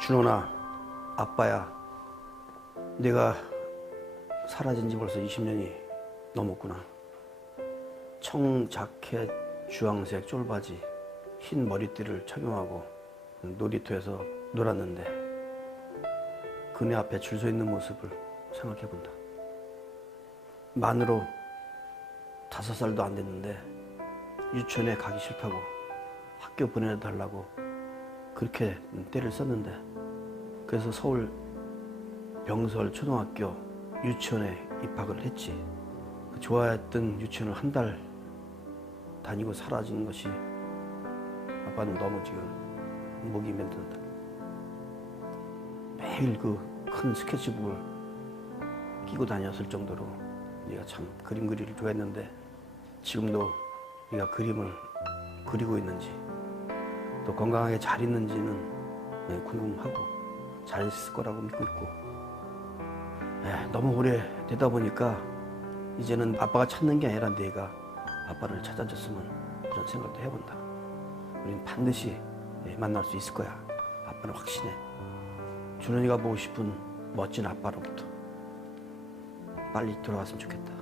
준호나 아빠야 내가 사라진 지 벌써 20년이 넘었구나. 청 자켓 주황색 쫄바지 흰 머리띠를 착용하고 놀이터에서 놀았는데 그네 앞에 줄 서 있는 모습을 생각해 본다. 만으로 다섯 살도 안 됐는데 유치원에 가기 싫다고 학교 보내달라고 그렇게 때를 썼는데 그래서 서울 병설 초등학교 유치원에 입학을 했지. 그 좋아했던 유치원을 한 달 다니고 사라진 것이 아빠는 너무 지금 목이 맴든다. 매일 그 큰 스케치북을 끼고 다녔을 정도로 네가 참 그림 그리기를 좋아했는데 지금도 네가 그림을 그리고 있는지 또 건강하게 잘 있는지는 네, 궁금하고 잘 있을 거라고 믿고 있고. 에, 너무 오래 되다 보니까 이제는 아빠가 찾는 게 아니라 내가 아빠를 찾아줬으면 그런 생각도 해본다. 우린 반드시 예, 만날 수 있을 거야. 아빠는 확신해. 준원이가 보고 싶은 멋진 아빠로부터 빨리 돌아왔으면 좋겠다